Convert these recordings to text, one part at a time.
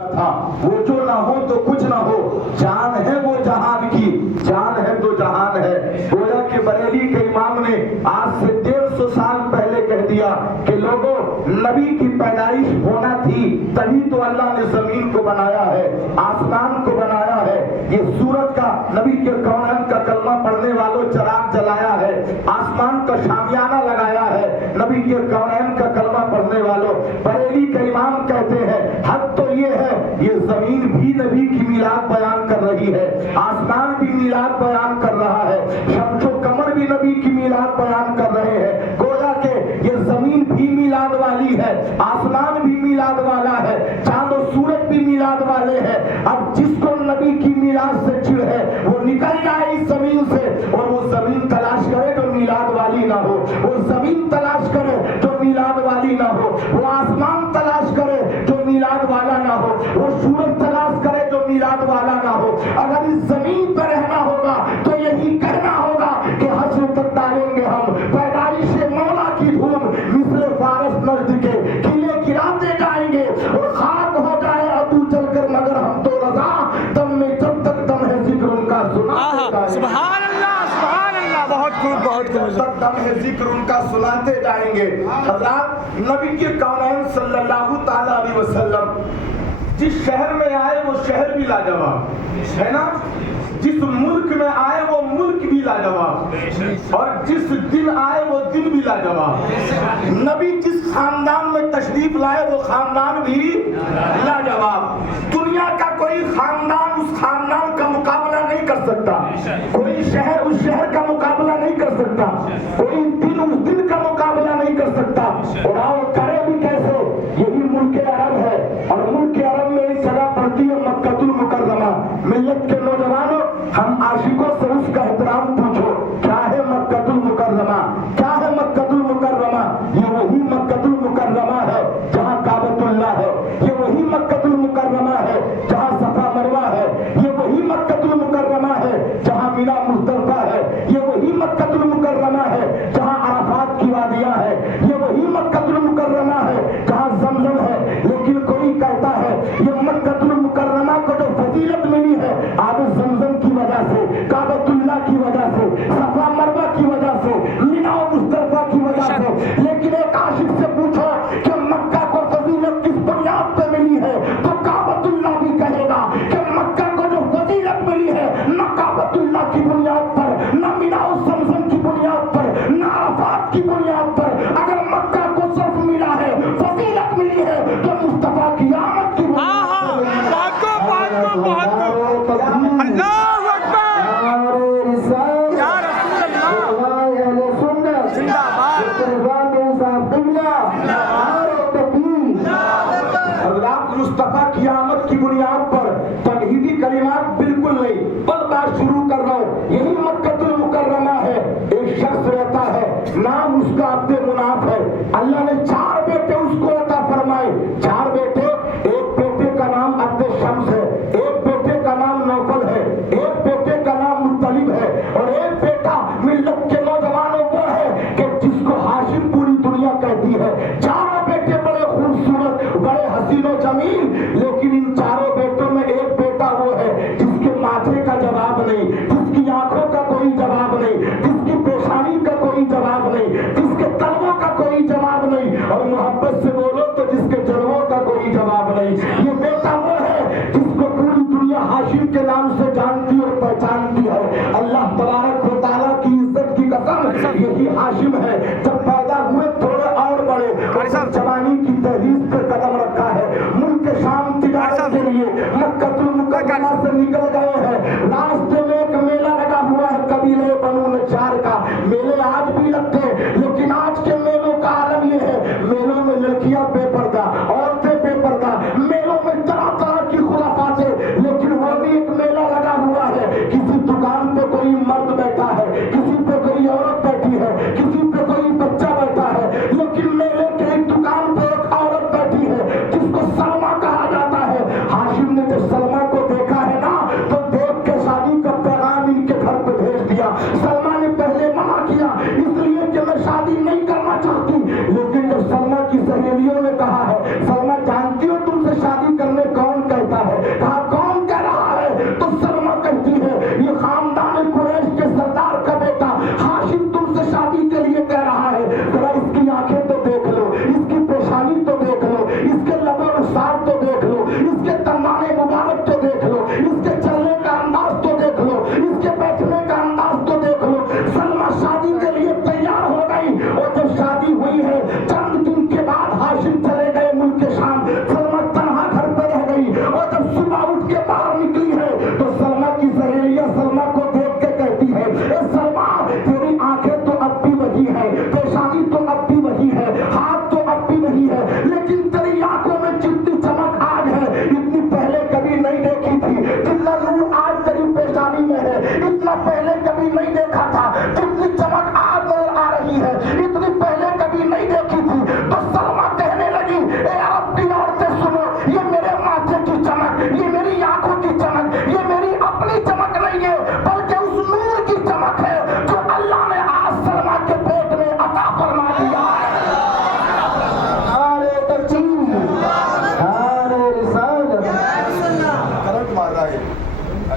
تھا وہ جو نہ ہو تو کچھ نہ ہو، جان ہے وہ جہان کی، جان ہے تو جہان ہے۔ گویا کہ بریلی کے امام نے آج سے 150 سال پہلے کہہ دیا کہ لوگوں، نبی کی پیدائش ہونا تھی تبھی تو اللہ نے زمین کو بنایا ہے، آسمان کو بنایا ہے، یہ سورج کا نبی کے کونین کا کلمہ پڑھنے والوں چراغ جلایا ہے، آسمان کا شامیانہ لگایا ہے نبی کے کونین کا کلمہ پڑھنے والوں۔ بریلی کے امام کہتے ہیں حق تو یہ ہے، یہ زمین بھی نبی کی میلاد بیان کر رہی ہے، آسمان بھی میلاد بیان کر رہا ہے، شمس و قمر بھی نبی کی میلاد بیان کر رہے ہیں۔ گویا کہ یہ زمین بھی میلاد والی ہے، آسمان بھی میلاد والا ہے، چاند و سورج بھی میلاد والے ہیں۔ اب جس کو نبی کی میلاد سے چڑ ہے وہ نکل جائے اس زمین سے، اور وہ زمین تلاش کرے جو میلاد والی نہ ہو، وہ زمین تلاش کرے جو میلاد والی نہ ہو، وہ آسمان تلاش کرے جو میلاد والا نہ ہو، وہ سورج تلاش کرے جو میلاد والا نہ ہو۔ اگر اس زمین پر رہنا ہوگا تو یہی کہنا ہوگا کہ حشر تک ڈالیں گے ہم پیدائش مولا کی دھوم، مثل فارس نجد کے قلعے گراتے جائیں گے، اور خاک ہو جائے عدو چل کر مگر ہم تو رضا، دم میں جب تک دم ہے ذکر ان کا سناتے جائیں گے۔ سبحان اللہ، سبحان اللہ، بہت خوب، بہت خوب۔ جب تک دم ہے ذکر ان کا سناتے جائیں گے۔ حضرات، نبی کے کونین صلی اللہ تعالی علیہ وسلم جس شہر میں آئے وہ شہر بھی لاجواب ہے نا، جس ملک میں آئے وہ ملک بھی لاجواب، اور جس دن آئے وہ دن بھی لاجواب۔ نبی جس خاندان میں تشریف لائے وہ خاندان بھی لاجواب۔ دنیا کا کوئی خاندان اس خاندان کا مقابلہ نہیں کر سکتا، کوئی شہر اس شہر کا مقابلہ نہیں کر سکتا، کوئی دن اس دن کا مقابلہ نہیں کر سکتا، اور کرے بھی کیسے؟ یہی ملک عرب ہے، اور ملک عرب میں ایک جگہ پڑتی ہے مکہ المکرمہ۔ ملت کے نوجوانوں، ہم عاشقوں سے اس کا احترام پوچھو، کیا ہے مکہ المکرمہ؟ کیا ہے مکہ المکرمہ؟ یہ وہی مکہ المکرمہ ہے جہاں کعبۃ اللہ ہے، یہ وہی مکہ المکرمہ ہے جہاں صفا مروہ ہے، یہ وہی مکہ المکرمہ ہے جہاں مینا مزدلفہ ہے، یہ وہی مکہ المکرمہ ہے جہاں عرفات کی وادیاں ہے، یہ وہی مکہ المکرمہ ہے جہاں زمزم ہے۔ لیکن کوئی کہتا ہے یہ مکہ المکرمہ کو جو فضیلت ملی ہے آب زمزم کی وجہ سے، کعبۃ اللہ کی وجہ سے، صفا مروہ کی وجہ سے، مینا مزدلفہ کی وجہ سے، لیکن ایک عاشق سے پوچھو کہ مکہ کو فضیلت کس بنیاد پہ ملی ہے تو کعبۃ اللہ بھی کہے گا کہ مکہ کو جو فضیلت ملی ہے نہ کعبۃ اللہ کی بنیاد پر، نہ مینا زمزم کی بنیاد پر، نہ عرفات کی بنیاد پر، اگر مکہ کو صرف ملا ہے، فضیلت ملی ہے تو مصطفیٰ کی آمد کی بنیاد پر۔ اللہ اکبر، یا رسول اللہ، زندہ باد، حضرات، مصطفیٰ کی آمد کی بنیاد پر توحیدی کلمات بالکل نہیں، بل بات شروع کر رہا ہوں۔ یہی مکہ المکرمہ ہے، ایک شخص رہتا ہے، نام اس کا عبد مناف ہے، اللہ نے 4 بیٹے اس کو عطا فرمائے، 4 بیٹے، ایک بیٹے کا نام عبد شمس ہے، ایک بیٹے کا نام نوفل ہے، ایک بیٹے کا نام مطلب ہے، اور ایک بیٹا ملت کے نوجوانوں وہ ہے کہ جس کو ہاشم پوری دنیا کہتی ہے۔ 4 بیٹے بڑے خوبصورت، بڑے حسین و جمیل، لیکن ان 4 بیٹوں میں ایک بیٹا وہ ہے جس کے ماتھے کا جواب نہیں، جس کی آنکھوں کا کوئی جواب نہیں، جس کی پیشانی کا کوئی جواب نہیں، جس کے تلووں کا کوئی جواب نہیں، اور محبت سے بولو تو جس کے جلووں کا کوئی جواب نہیں۔ یہ بیٹا وہ ہے جس کو پوری دنیا ہاشم کے نام سے جانتی اور پہچانتی ہے۔ اللہ تبارک و تعالیٰ کی عزت کی قسم، یہی ہاشم ہے، جب پیدا ہوئے تھوڑے اور بڑے، جوانی کی تحریک پر قدم رکھا ہے، ملک شام تجارت کے لیے مکہ المکرمہ سے نکل گئے ہیں۔ راستے میں ایک میلہ لگا ہوا ہے قبیلے بنو نجار کا، میلے آج بھی لگتے ہیں، لیکن آج کے میلوں کا عالم یہ ہے، میلوں میں لڑکیاں بے پردہ، عورتیں بے پردہ، میلوں میں طرح طرح کی خرافاتیں، لیکن وہ بھی ایک میلہ لگا ہوا ہے، کسی دکان پہ کوئی مرد بیٹھا ہے، کسی پہ کوئی عورت بیٹھی ہے، کسی پہ کوئی بچہ بیٹھا ہے، لیکن میلے کے ایک دکان پہ ایک عورت بیٹھی ہے جس کو سلمہ کہا جاتا ہے۔ ہاشم نے جب سلمہ کو دیکھا ہے نا تو دیکھ کے شادی کا پیغام ان کے گھر پہ بھیج دیا۔ سلمہ نے پہلے منع کیا اس لیے کہ میں شادی نہیں کرنا چاہتی، لیکن جب سلمہ کی سہیلیوں نے کہا ہے، سلمہ جانتی ہو تم سے شادی کرنے کون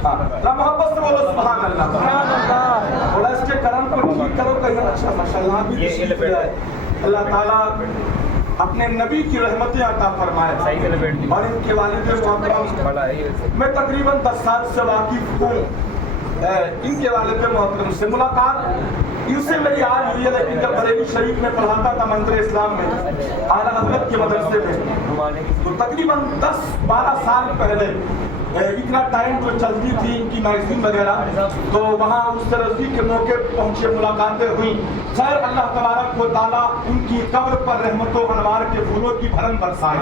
محبت سے بولو سبحان اللہ. تھوڑا اس کے کرم کو ٹھیک کرو کہیں. اچھا ماشاءاللہ بھی تشریف لے آئے. اللہ تعالیٰ اپنے نبی کی رحمتیں عطا فرمائے اور ان کے والد محترم میں تقریباً 10 سال سے واقف ہوں. ان کے والد محترم سے ملاقات ان سے میری آج ہوئی ہے، لیکن جب بریلی شریف میں پڑھاتا تھا منظر اسلام میں اعلیٰ حضرت کے مدرسے میں، تو تقریباً 10-12 سال پہلے اتنا ٹائم جو چلتی تھی ان کی میگزین وغیرہ، تو وہاں اس طرح کے موقع پہنچے، ملاقاتیں ہوئیں. خیر اللہ تبارک و تعالیٰ ان کی قبر پر رحمت و انوار کے پھولوں کی بھرن برسائے.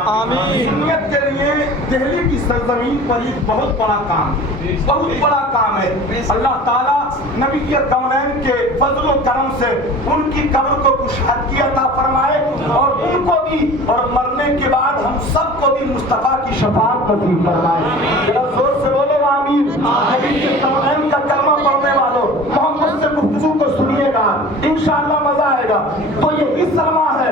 سنیت کے لیے دہلی کی سرزمین پر ایک بہت بڑا کام، بہت بڑا کام ہے. اللہ تعالیٰ نبی کونین کے فضل و کرم سے ان کی قبر کو کشادگی عطا فرمائے اور ان کو بھی اور مرنے کے بعد ہم سب کو بھی مصطفیٰ کی شفاعت نصیب فرمائے. زور سے بولو آمین. نبی کے کونین کا کلمہ پڑھنے والوں محمد سے گفتگو کو سنیے گا، انشاءاللہ مزہ آئے گا. تو یہی سلمہ ہے.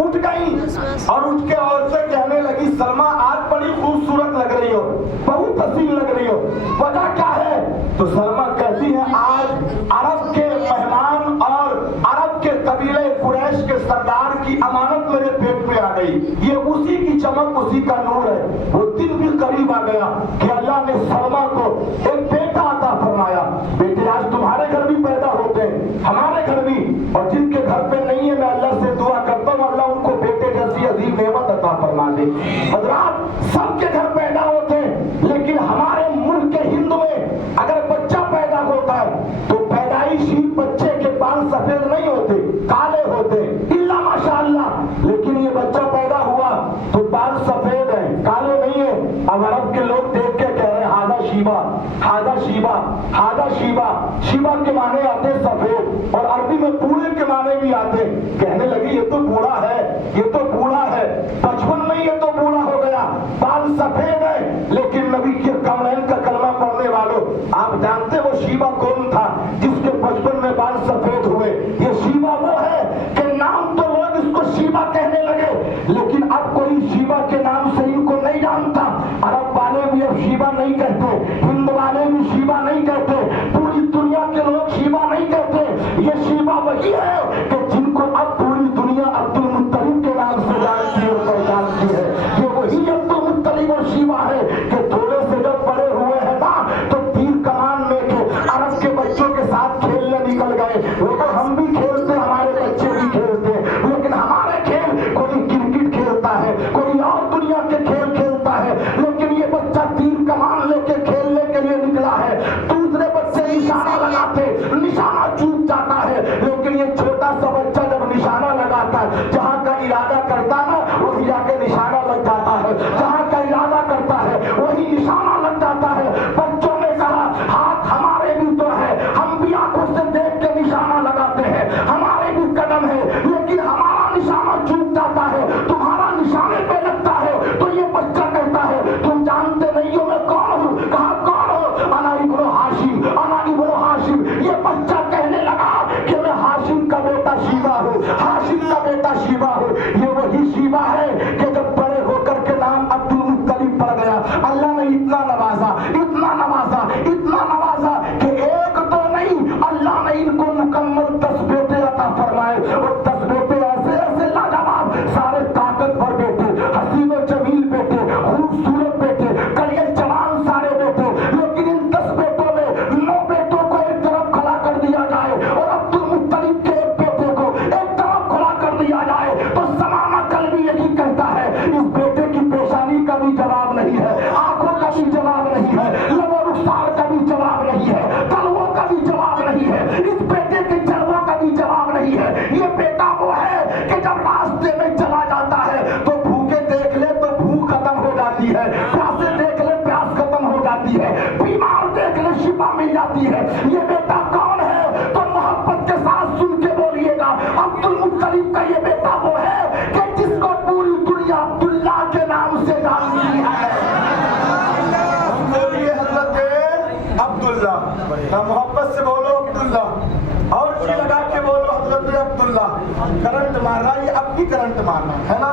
اٹھ گئی اور اٹھ کے عورتیں کہنے لگی سلمہ آج بڑی خوبصورت لگ رہی ہو، بہت حسین لگ رہی ہو، وجہ کیا ہے؟ تو سلمہ کہتی ہے آج عرب کے مہمان اور عرب کے قبیلے قریش کے سردار کی امانت میرے پیٹ میں آ گئی. یہ اسی کی چمک، اسی کا نور ہے. وہ دن بھی قریب آ گیا کہ اللہ نے سلمہ کو ایک بیٹا عطا فرمایا. بیٹے آج تمہارے گھر بھی پیدا ہوتے ہیں، ہمارے گھر بھی، اور جن کے گھر پہ نہیں ہے میں اللہ سے دعا کرتا ہوں اللہ ان کو بیٹے جیسی عظیم نعمت عطا فرما دے. حضرات سب کے گھر پیدا ہوتے ہیں، لیکن ہمارے ملک کے ہند میں اگر بچہ پیدا ہوتا ہے تو پیدائشی بچے کے بال سفید نہیں ہوتے، کالے ہوتے الا ماشاءاللہ. لیکن یہ بچہ پیدا ہوا تو بال سفید ہیں، کالے نہیں ہیں. اب عرب کے لوگ دیکھ کے کہہ رہے ہیں ہادہ شیبہ، ہادہ شیبہ، ہادہ شیبہ. شیبہ کے معنی آتے سفید اور عربی میں بوڑھے کے معنی بھی آتے. کہنے لگے یہ تو بوڑھا ہے، یہ تو بوڑھا ہے، 55 میں یہ تو بوڑھا ہو گیا، بال سفید ہے. لیکن نبی کے کونین کا کلمہ پڑھنے والوں آپ جانتے وہ شیبہ کون تھا جس کے 55 میں بال سفید ہوئے؟ یہ شیبہ وہ ہے کہ نام تو لوگ اس کو شیبہ کہنے لگے، لیکن اب کوئی شیبہ کے نام سے ان کو نہیں جانتا. عرب والے بھی اب شیبہ نہیں کہتے، ہند والے بھی شیبہ نہیں کہتے، پوری دنیا کے لوگ شیبہ نہیں کہتے. یہ شیبہ وہی ہے کہ جن کو اب پوری دنیا عبد المطلب کے نام سے جانتی اور پہچانتی ہے. یہ وہی عبد المطلب اور شیبہ ہے کہ تھوڑے سے جب بڑے ہوئے ہیں نا تو تیر کمان لے کے عرب کے بچوں کے ساتھ کھیلنے نکل گئے. لیکن ہم بھی کھیلتے، ہمارے بچے بھی کھیلتے، لیکن ہمارے کھیل کوئی کرکٹ کھیلتا ہے، کوئی اور دنیا کے کھیل کھیلتا ہے، لیکن یہ بچہ تیر کمان لے کے کھیلنے کے لیے نکلا ہے. دوسرے بچے نشانہ لگاتے، نشانہ چوک جاتا ہے، لیکن یہ چھوٹا سا بچہ جب نشانہ لگاتا ہے جہاں کا ارادہ کرتا ہے وہی جا کے نشانہ لگ جاتا ہے، جہاں کا ارادہ کرتا ہے وہی نشانہ لگ جاتا ہے. بچوں نے کہا ہاتھ ہمارے بھی تو ہے، ہم بھی آنکھوں سے دیکھ کے نشانہ لگاتے ہیں، ہمارے بھی قدم ہے، لیکن ہمارا نشانہ چوک جاتا ہے، تمہارا نشانے پہ لگتا ہے. تو یہ بچہ کہتا ہے تم جانتے نہیں ہو میں کون ہوں. کہا کون ہو؟ انا ابن ہاشم، انا ابن ہاشم. یہ بچہ کہنے لگا کہ میں ہاشم کا بیٹا شیبہ ہوں، ہاشم کا بیٹا شیبہ ہوں. یہ وہی شیبہ ہے کہ جب بڑے ہو کر کے نام عبد المطلب پڑ گیا اللہ نے اتنا نوازا، اتنا نوازا، اتنا نوازا کہ ایک تو نہیں اللہ نے ان کو مکمل 10 بیٹے عطا فرمائے. اور 10 بیٹے ایسے ایسے لاجواب، سارے طاقتور بیٹے، حسین و جمیل بیٹے، خوبصورت بیٹے، کلیے جوان سارے بیٹے. لیکن ان 10 بیٹوں میں 9 بیٹوں کو ایک طرف کھڑا کر دیا جائے اور عبد المطلب کے ایک بیٹے کو ایک طرف کھڑا کر دیا جائے تو زمانہ کل بھی یہی کہتا ہے اس بیٹے کی پیشانی کا بھی جواب نہیں ہے، آنکھوں کا بھی جواب نہیں ہے، لب و رخسار کا بھی جواب نہیں ہے، تلووں کا بھی جواب نہیں ہے، اس بیٹے کے جلووں کا بھی جواب نہیں ہے. یہ بیٹا وہ ہے کہ جب راستے میں چلا جاتا ہے تو بھوکے دیکھ لے تو بھوک ختم ہو جاتی ہے، پیاسے دیکھ لے پیاس ختم ہو جاتی ہے، بیمار دیکھ لے شفا مل جاتی ہے. یہ بیٹا کون ہے؟ تو محبت کے ساتھ سن کے بولیے گا عبد المطلب کا یہ بیٹا وہ ہے کہ جس کو پوری دنیا عبداللہ کے نام سے جانتی ہے. بولیے حضرت عبداللہ. محبت سے بولو عبداللہ، اور جی لگا کے بولو حضرت عبداللہ. کرنٹ مارنا یہ اب بھی کرنٹ مارنا ہے نا.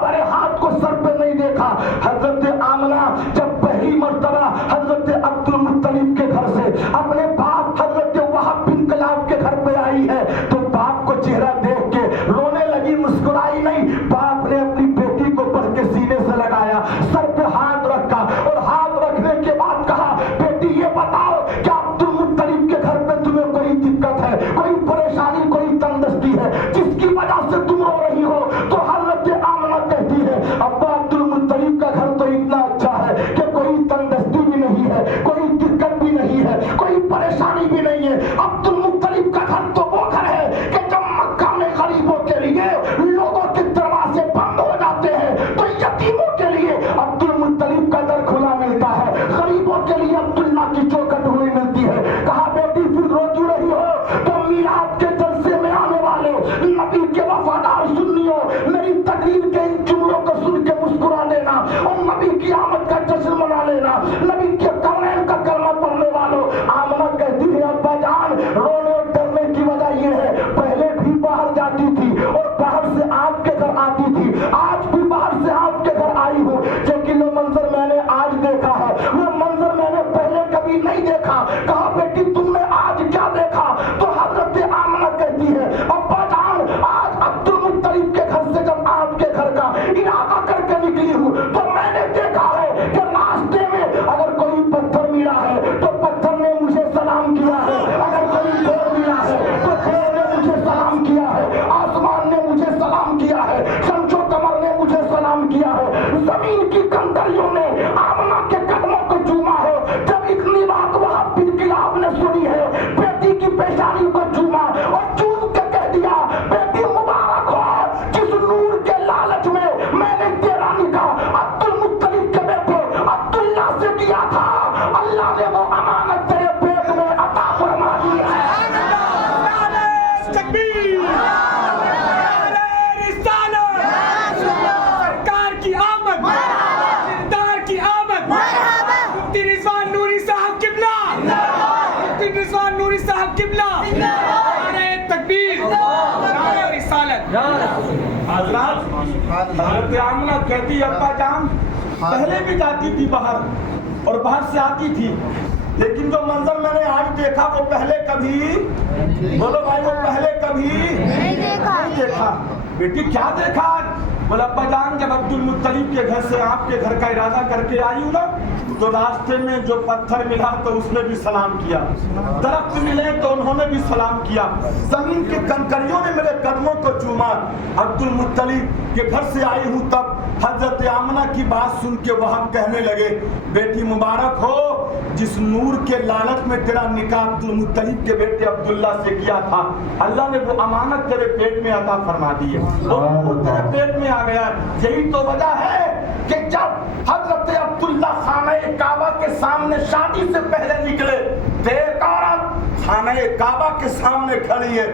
بھرے ہاتھ کو سر پہ نہیں دیکھا. حضرت آمنہ جب پہلی مرتبہ حضرت عبد المطلب کے گھر سے اپنے باپ حضرت وہب بن کلاب کے گھر پہ آئی ہے تو باپ کو چہرہ دیکھ کے رونے لگی, مسکرائی نہیں. باپ نے اپنی بیٹی کو پڑھ کے سینے سے لگایا, سر پہ ہاتھ رکھا اور ہاتھ رکھنے کے بعد کہا, بیٹی یہ بتاؤ کہ عبد المطلب کے گھر پہ تمہیں کوئی دقت ہے, کوئی پریشانی, کوئی تنگدستی ہے جس کی وجہ سے تم رو رہی ہو؟ تو حضرت آمنہ کہتی ہے, ابا عبد المطلب کا گھر تو اتنا اچھا ہے کہ کوئی تنگدستی بھی نہیں ہے, کوئی دقت بھی نہیں ہے, کوئی پریشانی بھی نہیں ہے. عبد المطلب کا گھر تو وہ گھر ہے کہ جب مکہ میں غریبوں کے لیے لوگوں کے دروازے بند ہو جاتے ہیں تو یتیموں کے لیے عبد المطلب کا در کھلا ملتا ہے, غریبوں کے لیے عبداللہ کی چوکھٹ ہوئی ملتی ہے. کہا, بیٹی پھر رو کیوں رہی ہو؟ تو میلاد کے جلسے میں آنے والے نبی کے وفادار سنیوں, میری تقریر کے ان جملوں کو سن کے مسکرا لینا اور نبی کی آمد کا جشن منا لینا. نبی کے کونین کا کلمہ پڑھنے والوں, آمنہ کہتی ہے, ابا جان رونے اور ڈرنے کی وجہ یہ ہے, پہلے بھی باہر جاتی تھی اور باہر سے آپ کے گھر آتی تھی, آج بھی باہر سے آپ کے گھر آئی ہوں, لیکن وہ منظر میں نے آج دیکھا ہے وہ منظر میں نے پہلے کبھی نہیں دیکھا. کہا, بیٹی تم نے آج کیا دیکھا؟ تو حضرت آمنہ کہتی ہے, ابا جان آج عبد المطلب کے گھر سے جب آپ کے گھر کا ارادہ کر کے نکلی ہوں تو میں نے دیکھا ہے کہ راستے میں اگر کوئی پتھر ملا ہے تو پتھر نے مجھے سلام کیا ہے, اگر کوئی پیڑ ملا ہے تو پیڑ نے مجھے سلام کیا ہے, آسمان نے مجھے سلام کیا ہے, شمس و قمر نے مجھے سلام کیا ہے, زمین کی کنکریوں نے آمنہ کے قدموں کو چوما ہے. جب اتنی بات وہب بن کلاب نے سنی ہے, بیٹی کی پیشانی کو چوما اور چوم کے کہہ دیا, بیٹی مبارک ہو جس نور کے لالچ میں نے تیرا نکاح عبد المطلب کے بیٹے عبداللہ سے کیا تھا, اللہ نے وہ امانت تیرے پیٹ میں عطا فرما دی ہے. سرکار کی آمد, سردار کی آمد, مفتی رضوان نوری صاحب قبلہ, مفتی رضوان نوری صاحب قبلہ, نعرہ تکبیر, نعرہ رسالت. حضرات, حضرت آمنہ کہتی, ابا جان پہلے بھی جاتی تھی باہر اور باہر سے آتی تھی, لیکن جو منظر میں نے آج دیکھا وہ پہلے کبھی, بولو بھائی, وہ پہلے کبھی نہیں دیکھا. بیٹی کیا دیکھا؟ بولا, ابا جان جب عبد المطلب کے گھر سے آپ کے گھر کا ارادہ کر کے آئی ہوں نا تو راستے میں جو پتھر ملا تو اس نے بھی سلام کیا, درخت ملے تو انہوں نے بھی سلام کیا, زمین کے کنکریوں نے میرے قدموں کو چوما. عبد المطلب کے گھر سے آئی ہوں تب حضرت آمنہ کی بات سن کے وہب کہنے لگے, بیٹی مبارک ہو جس نور کے لالچ میں تیرا نکاح عبد المطلب کے بیٹے عبداللہ سے کیا تھا, اللہ نے وہ امانت تیرے پیٹ میں عطا فرما دی ہے اور وہ تیرے پیٹ میں آ گیا. یہی تو وجہ ہے کہ جب حضرت عبداللہ خانہ کعبہ کے سامنے شادی سے پہلے نکلے, ایک عورت خانہ کعبہ کے سامنے کھڑی ہے.